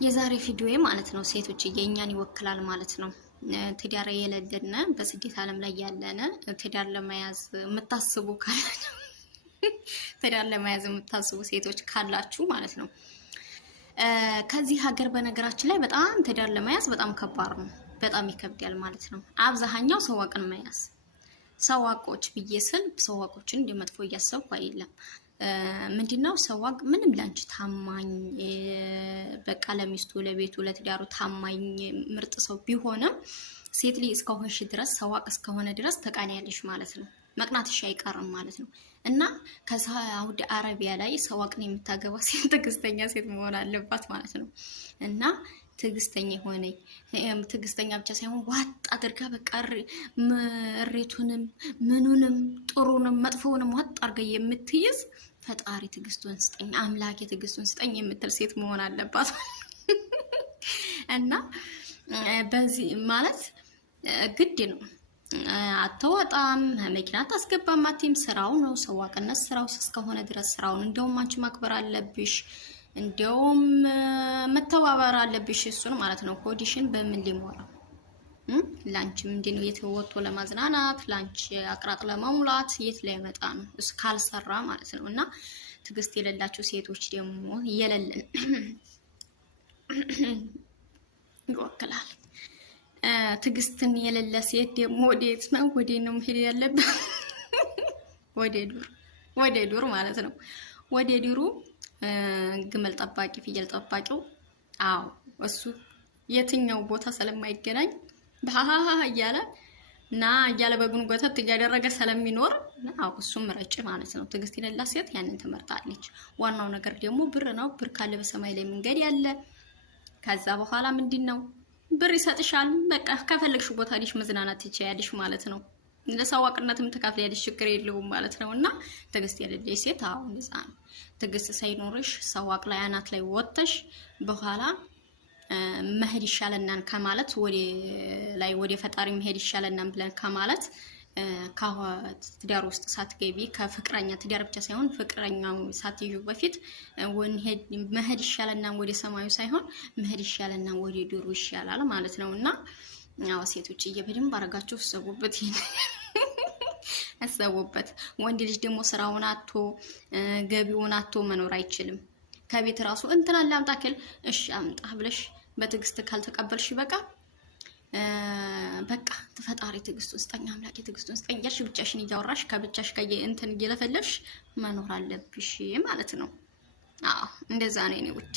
የዛሬ ቪዲዮ ማለት ነው ሴቶች የኛን ይወክላል ማለት ነው። ትዳር የሌለነ በስደት ዓለም ላይ ያለነ ትዳር ለመያዝ የምታስቡ ካላችሁ ትዳር ለመያዝ የምታስቡ ሴቶች ካላችሁ ማለት ነው ከዚህ ሀገር በነገራችን ላይ በጣም ትዳር ለመያዝ በጣም ከባድ ነው፣ በጣም ይከብዳል ማለት ነው። አብዛኛው ሰዋቅን መያዝ ሰዋቆች ብየስል ሰዋቆችን እንደመጥፎ እያሰብኩ አይደለም። ምንድነው ሰዋቅ ምንም ላንቺ ታማኝ በቃ ለሚስቱ ለቤቱ ለትዳሩ ታማኝ ምርጥ ሰው ቢሆንም ሴት ልጅ እስከሆንሽ ድረስ ሰዋቅ እስከሆነ ድረስ ተቃኒያለሽ ማለት ነው። መቅናትሽ አይቀርም ማለት ነው። እና ከሳውዲ አረቢያ ላይ ሰዋቅን የምታገባ ሴት ትዕግስተኛ ሴት መሆን አለባት ማለት ነው። እና ትዕግስተኛ ሆነ ትዕግስተኛ ብቻ ሳይሆን ዋጥ አድርጋ በቃ እሬቱንም ምኑንም ጥሩንም መጥፎውንም ዋጥ አድርጋ የምትይዝ ፈጣሪ ትዕግስቱን ስጠኝ አምላክ ትዕግስቱን ስጠኝ የምትል ሴት መሆን አለባት። እና በዚህ ማለት ግድ ነው። አትወጣም መኪና ታስገባም አትይም፣ ስራው ነው። ሰዋቅነት ስራው እስከሆነ ድረስ ስራውን እንደውም አንቺ ማክበር አለብሽ፣ እንደውም መተባበር አለብሽ እሱን ማለት ነው። ኮዲሽን በምን ሊሞላው ላንቺ ምንድነው የተወጥቶ ለማዝናናት ላንቺ አቅራጥ ለመሙላት የት ላይ መጣ ነው እሱ ካልሰራ ማለት ነው። እና ትዕግስት የሌላቸው ሴቶች ደግሞ የለለን ይወክላል። ትዕግስትን የሌለ ሴት ደግሞ ወዴት ነው መሄድ ያለበት? ወደ ዱር ማለት ነው። ወደ ዱሩ ግመል ጠባቂ ፍየል ጠባቂው አዎ እሱ የትኛው ቦታ ስለማይገናኝ በሃሃ እያለ በጉን ጎተት እያደረገ ስለሚኖር አዎ እሱም ረጭ ማለት ነው። ትዕግስት የሌላት ሴት ያንን ትመርጣለች። ዋናው ነገር ደግሞ ብር ነው። ብር ካለ በሰማይ ላይ መንገድ ያለ። ከዛ በኋላ ምንድነው ብር ይሰጥሻል። በቃ ከፈለግሽ ቦታ ሄደሽ መዝናናት ትችያለሽ ማለት ነው። ለሰዋቅነትም ተካፍለሽ ችግር የለውም ማለት ነው። እና ትዕግስት የሌለሽ ሴት አዎ እንደዛ ነው። ትዕግስት ሳይኖርሽ ሰዋቅ ላይ አናት ላይ ወጥተሽ በኋላ መሄድ ይሻለናል ከማለት ወደ ፈጣሪ መሄድ ይሻለናል ብለን ከማለት ከትዳር ውስጥ ሳትገቢ ከፍቅረኛ ትዳር ብቻ ሳይሆን ፍቅረኛው ሳትይዙ በፊት መሄድ ይሻለናል ወደ ሰማዩ ሳይሆን መሄድ ይሻለናል ወደ ዱሩ ይሻላል ማለት ነው። እና ያው ሴቶች በደንብ አረጋችሁ አሰቡበት፣ አሰቡበት። ወንድ ልጅ ደግሞ ስራውን አጥቶ ገቢውን አጥቶ መኖር አይችልም። ከቤት ራሱ እንትና ላምጣክል እሺ አምጣ ብለሽ በትዕግስት ካልተቀበልሽ በቃ ተፈጣሪ ትዕግስቱን ስጠኝ አምላክ ትዕግስቱን ስጠኝ እያልሽ ብቻሽን እያወራሽ ከብቻሽ ጋር እንትን እየለፈለፍሽ መኖር አለብሽ ማለት ነው። አዎ እንደዛ ነው የኔ ውድ።